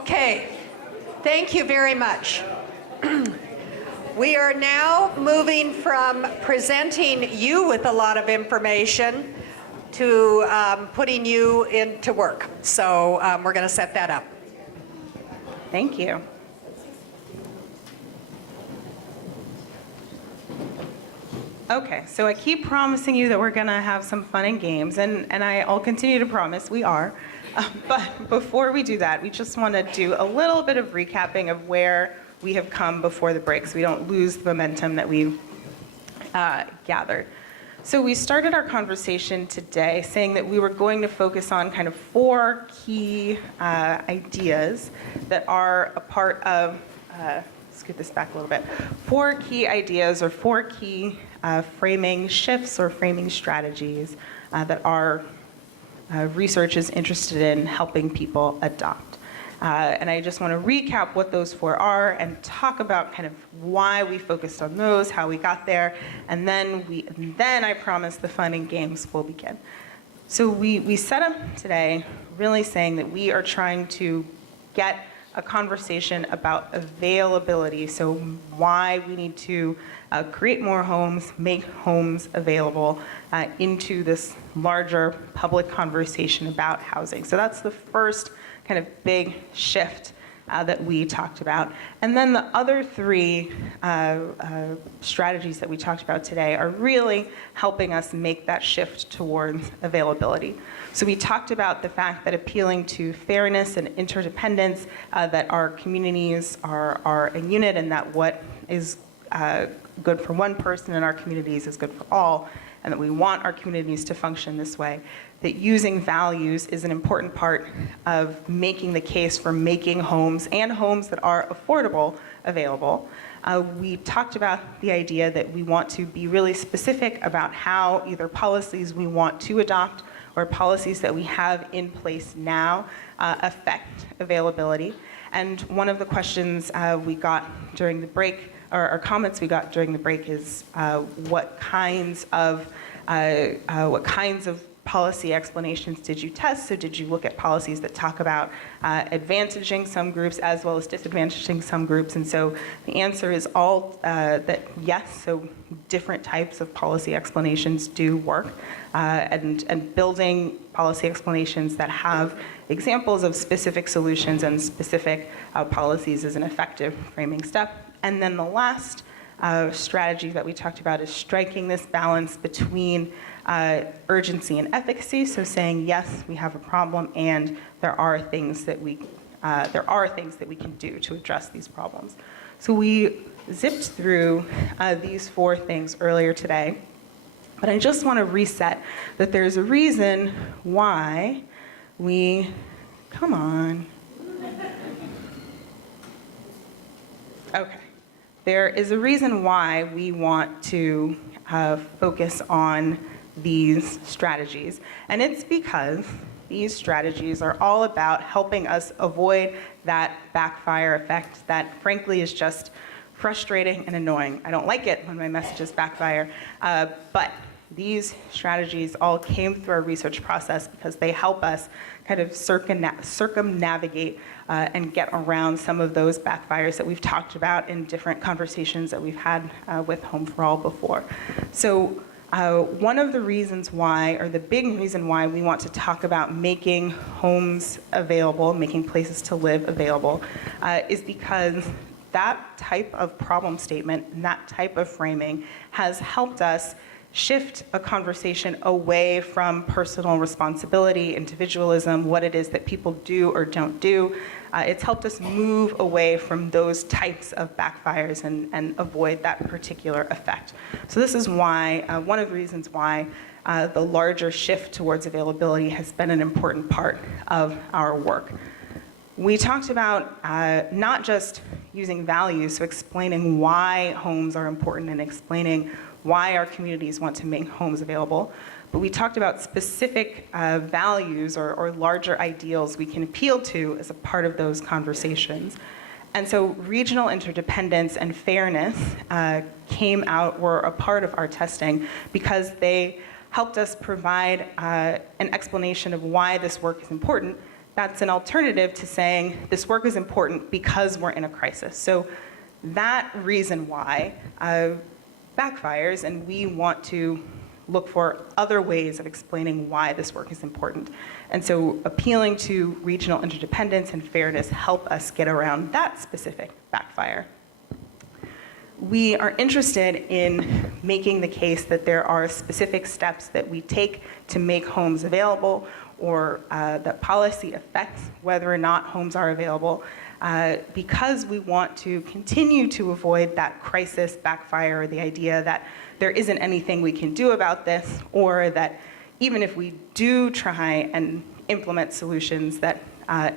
Okay, thank you very much. We are now moving from presenting you with a lot of information to putting you into work. So we're going to set that up. Thank you. Okay, so I keep promising you that we're going to have some fun and games, and I'll continue to promise we are. But before we do that, we just want to do a little bit of recapping of where we have come before the break so we don't lose the momentum that we've gathered. So we started our conversation today saying that we were going to focus on kind of 4 key ideas that are a part of, scoot this back a little bit, 4 key ideas or 4 key framing shifts or framing strategies that our research is interested in helping people adopt. And I just want to recap what those 4 are and talk about kind of why we focused on those, how we got there, and then I promise the fun and games will begin. So we set up today really saying that we are trying to get a conversation about availability, so why we need to create more homes, make homes available into this larger public conversation about housing. So that's the first kind of big shift that we talked about. And then the other 3 strategies that we talked about today are really helping us make that shift towards availability. So we talked about the fact that appealing to fairness and interdependence, that our communities are a unit, and that what is good for one person in our communities is good for all, and that we want our communities to function this way, that using values is an important part of making the case for making homes, and homes that are affordable, available. We talked about the idea that we want to be really specific about how either policies we want to adopt or policies that we have in place now affect availability. And one of the questions we got during the break, or comments we got during the break, is what kinds of policy explanations did you test? So did you look at policies that talk about advantaging some groups as well as disadvantaging some groups? And so the answer is all that yes, so different types of policy explanations do work, and building policy explanations that have examples of specific solutions and specific policies is an effective framing step. And then the last strategy that we talked about is striking this balance between urgency and efficacy. So saying yes, we have a problem, and there are things that we can do to address these problems. So we zipped through these 4 things earlier today, but I just want to reset that there's a reason why we come on. Okay. There is a reason why we want to focus on these strategies, and it's because these strategies are all about helping us avoid that backfire effect that frankly is just frustrating and annoying. I don't like it when my messages backfire, but these strategies all came through our research process because they help us kind of circumnavigate and get around some of those backfires that we've talked about in different conversations that we've had with Home for All before. So one of the reasons why, or the big reason why we want to talk about making homes available, making places to live available, is because that type of problem statement and that type of framing has helped us shift a conversation away from personal responsibility, individualism, what it is that people do or don't do. It's helped us move away from those types of backfires and avoid that particular effect. So this is why, one of the reasons why the larger shift towards availability has been an important part of our work. We talked about not just using values, so explaining why homes are important and explaining why our communities want to make homes available, but we talked about specific values or larger ideals we can appeal to as a part of those conversations. And so regional interdependence and fairness were a part of our testing because they helped us provide an explanation of why this work is important that's an alternative to saying this work is important because we're in a crisis. So that reason why backfires, and we want to look for other ways of explaining why this work is important. And so appealing to regional interdependence and fairness help us get around that specific backfire. We are interested in making the case that there are specific steps that we take to make homes available, or that policy affects whether or not homes are available, because we want to continue to avoid that crisis backfire, or the idea that there isn't anything we can do about this, or that even if we do try and implement solutions, that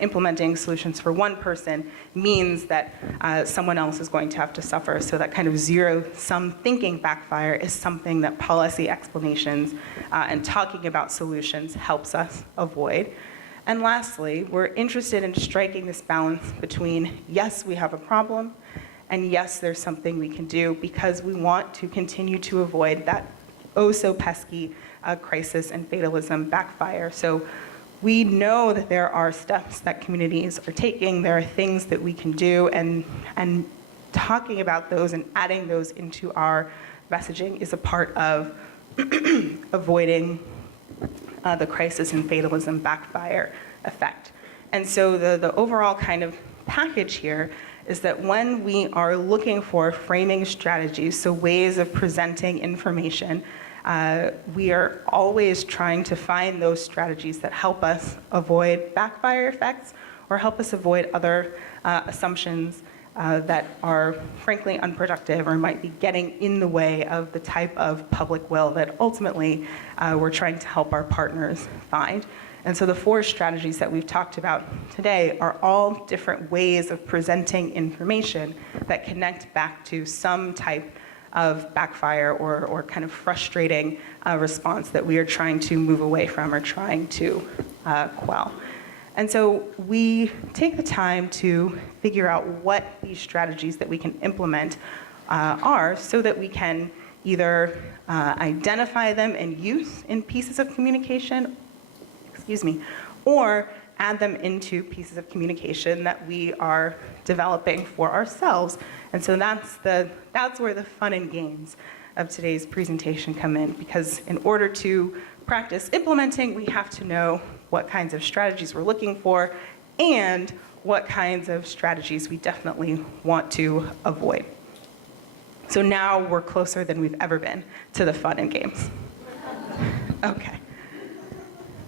implementing solutions for one person means that someone else is going to have to suffer. So that kind of zero-sum thinking backfire is something that policy explanations and talking about solutions helps us avoid. And lastly, we're interested in striking this balance between, yes, we have a problem, and yes, there's something we can do, because we want to continue to avoid that oh-so-pesky crisis and fatalism backfire. So we know that there are steps that communities are taking, there are things that we can do, and talking about those and adding those into our messaging is a part of avoiding the crisis and fatalism backfire effect. And so the overall kind of package here is that when we are looking for framing strategies, so ways of presenting information, we are always trying to find those strategies that help us avoid backfire effects or help us avoid other assumptions that are frankly unproductive or might be getting in the way of the type of public will that ultimately we're trying to help our partners find. And so the 4 strategies that we've talked about today are all different ways of presenting information that connect back to some type of backfire or kind of frustrating response that we are trying to move away from or trying to quell. And so we take the time to figure out what these strategies that we can implement are, so that we can either identify them and use in pieces of communication, or add them into pieces of communication that we are developing for ourselves. And so that's where the fun and games of today's presentation come in, because in order to practice implementing, we have to know what kinds of strategies we're looking for and what kinds of strategies we definitely want to avoid. So now we're closer than we've ever been to the fun and games. Okay.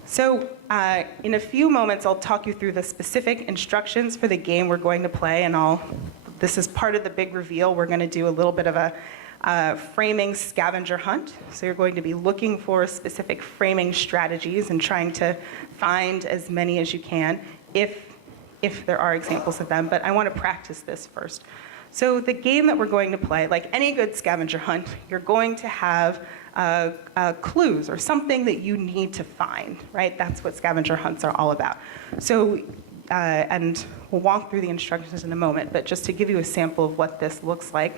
So in a few moments, I'll talk you through the specific instructions for the game we're going to play, and this is part of the big reveal. We're going to do a little bit of a framing scavenger hunt. So you're going to be looking for specific framing strategies and trying to find as many as you can, if there are examples of them. But I want to practice this first. So the game that we're going to play, like any good scavenger hunt, you're going to have clues or something that you need to find, right? That's what scavenger hunts are all about. So, and we'll walk through the instructions in a moment, but just to give you a sample of what this looks like.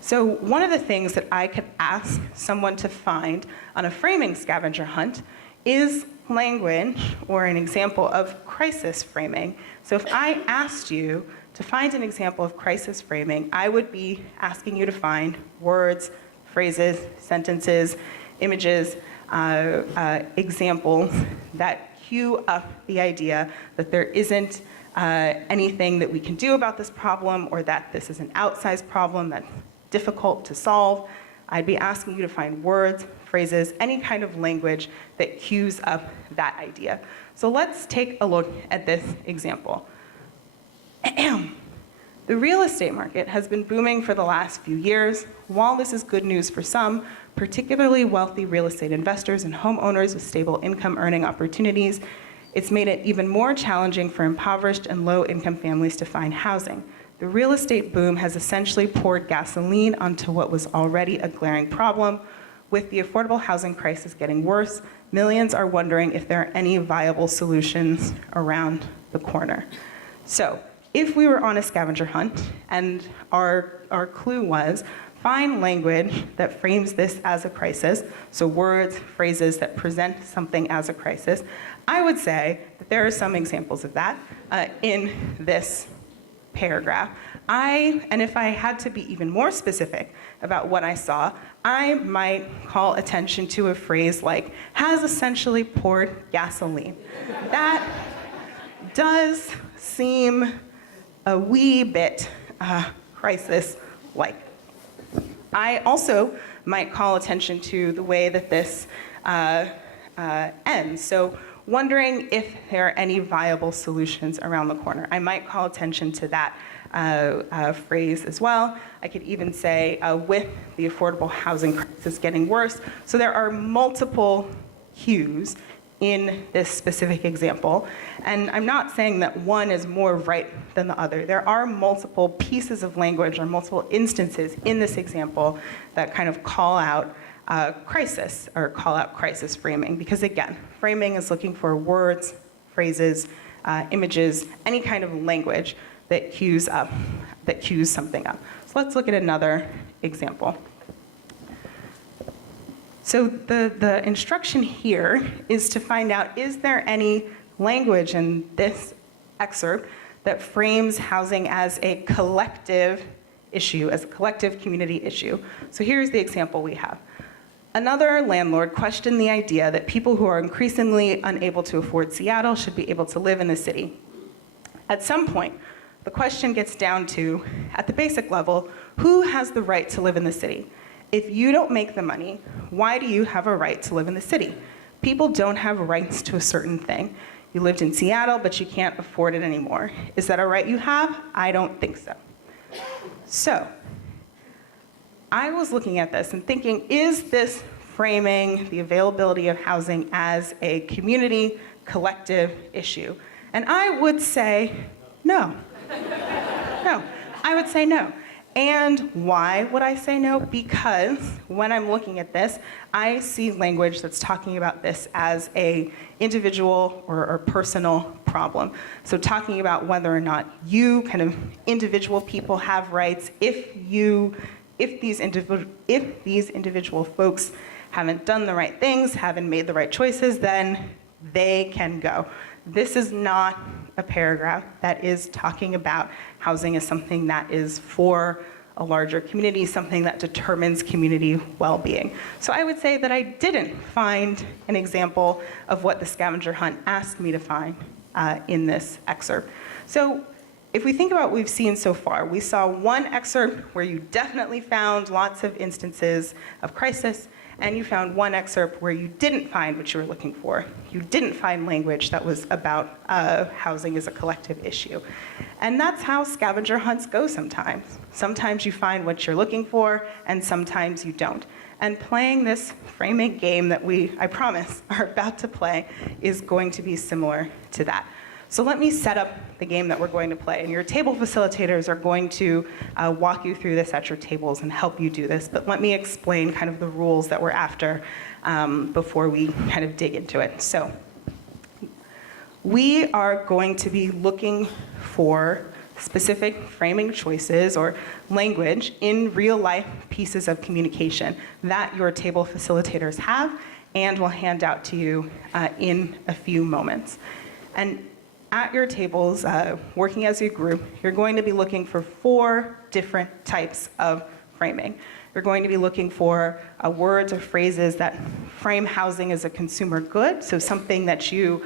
So one of the things that I could ask someone to find on a framing scavenger hunt is language or an example of crisis framing. So if I asked you to find an example of crisis framing, I would be asking you to find words, phrases, sentences, images, examples that cue up the idea that there isn't anything that we can do about this problem, or that this is an outsized problem that's difficult to solve. I'd be asking you to find words, phrases, any kind of language that cues up that idea. So let's take a look at this example. The real estate market has been booming for the last few years. While this is good news for some, particularly wealthy real estate investors and homeowners with stable income earning opportunities, it's made it even more challenging for impoverished and low-income families to find housing. The real estate boom has essentially poured gasoline onto what was already a glaring problem. With the affordable housing crisis getting worse, millions are wondering if there are any viable solutions around the corner. So, if we were on a scavenger hunt and our clue was find language that frames this as a crisis, so words, phrases that present something as a crisis, I would say that there are some examples of that in this paragraph. And if I had to be even more specific about what I saw, I might call attention to a phrase like, has essentially poured gasoline. That does seem a wee bit crisis-like. I also might call attention to the way that this ends. So wondering if there are any viable solutions around the corner. I might call attention to that phrase as well. I could even say with the affordable housing crisis getting worse. So there are multiple cues in this specific example. And I'm not saying that one is more right than the other. There are multiple pieces of language or multiple instances in this example that kind of call out crisis or call out crisis framing. Because again, framing is looking for words, phrases, images, any kind of language that cues something up. So let's look at another example. So the instruction here is to find out, is there any language in this excerpt that frames housing as a collective issue, as a collective community issue? So here's the example we have. Another landlord questioned the idea that people who are increasingly unable to afford Seattle should be able to live in the city. At some point, the question gets down to, at the basic level, who has the right to live in the city? If you don't make the money, why do you have a right to live in the city? People don't have rights to a certain thing. You lived in Seattle, but you can't afford it anymore. Is that a right you have? I don't think so. So, I was looking at this and thinking, is this framing the availability of housing as a community collective issue? And I would say no. No, I would say no. And why would I say no? Because when I'm looking at this, I see language that's talking about this as a individual or personal problem. So talking about whether or not you, kind of individual people, have rights. If these individual folks haven't done the right things, haven't made the right choices, then they can go. This is not a paragraph that is talking about housing as something that is for a larger community, something that determines community well-being. So I would say that I didn't find an example of what the scavenger hunt asked me to find in this excerpt. So if we think about what we've seen so far, we saw one excerpt where you definitely found lots of instances of crisis, and you found one excerpt where you didn't find what you were looking for. You didn't find language that was about housing as a collective issue. And that's how scavenger hunts go sometimes. Sometimes you find what you're looking for, and sometimes you don't. And playing this framing game that we, I promise, are about to play is going to be similar to that. So let me set up the game that we're going to play. And your table facilitators are going to walk you through this at your tables and help you do this. But let me explain kind of the rules that we're after before we kind of dig into it. So we are going to be looking for specific framing choices or language in real life pieces of communication that your table facilitators have and will hand out to you in a few moments. And at your tables, working as a group, you're going to be looking for 4 different types of framing. You're going to be looking for words or phrases that frame housing as a consumer good, so something that you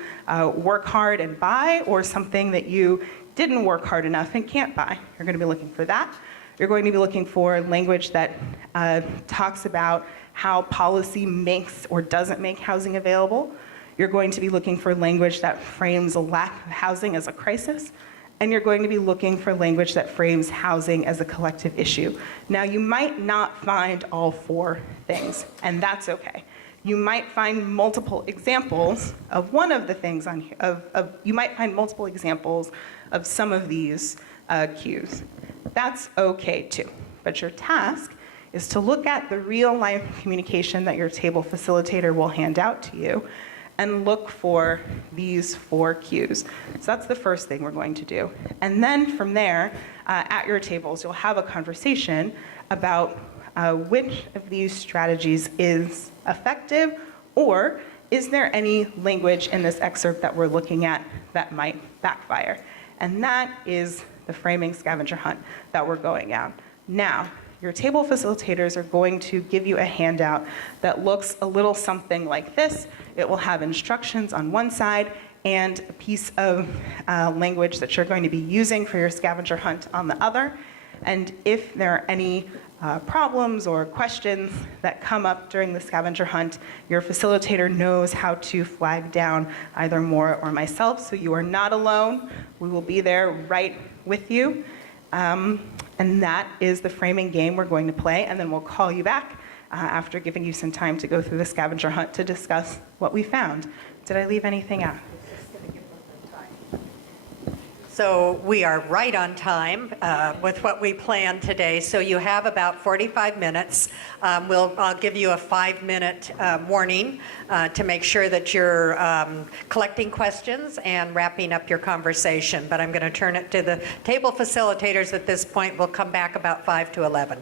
work hard and buy, or something that you didn't work hard enough and can't buy. You're going to be looking for that. You're going to be looking for language that talks about how policy makes or doesn't make housing available. You're going to be looking for language that frames a lack of housing as a crisis, and you're going to be looking for language that frames housing as a collective issue. Now, you might not find all 4 things, and that's okay. You might find multiple examples of one of the things on here, you might find multiple examples of some of these cues. That's okay too. But your task is to look at the real life communication that your table facilitator will hand out to you and look for these 4 cues. So that's the first thing we're going to do. And then from there, at your tables, you'll have a conversation about which of these strategies is effective, or is there any language in this excerpt that we're looking at that might backfire? And that is the framing scavenger hunt that we're going at. Now, your table facilitators are going to give you a handout that looks a little something like this. It will have instructions on one side and a piece of language that you're going to be using for your scavenger hunt on the other. And if there are any problems or questions that come up during the scavenger hunt, your facilitator knows how to flag down either Maura or myself, so you are not alone. We will be there right with you. And that is the framing game we're going to play, and then we'll call you back after giving you some time to go through the scavenger hunt to discuss what we found. Did I leave anything out? So we are right on time with what we planned today. So you have about 45 minutes. I'll give you a 5-minute warning to make sure that you're collecting questions and wrapping up your conversation. But I'm going to turn it to the table facilitators at this point. We'll come back about 5 to 11.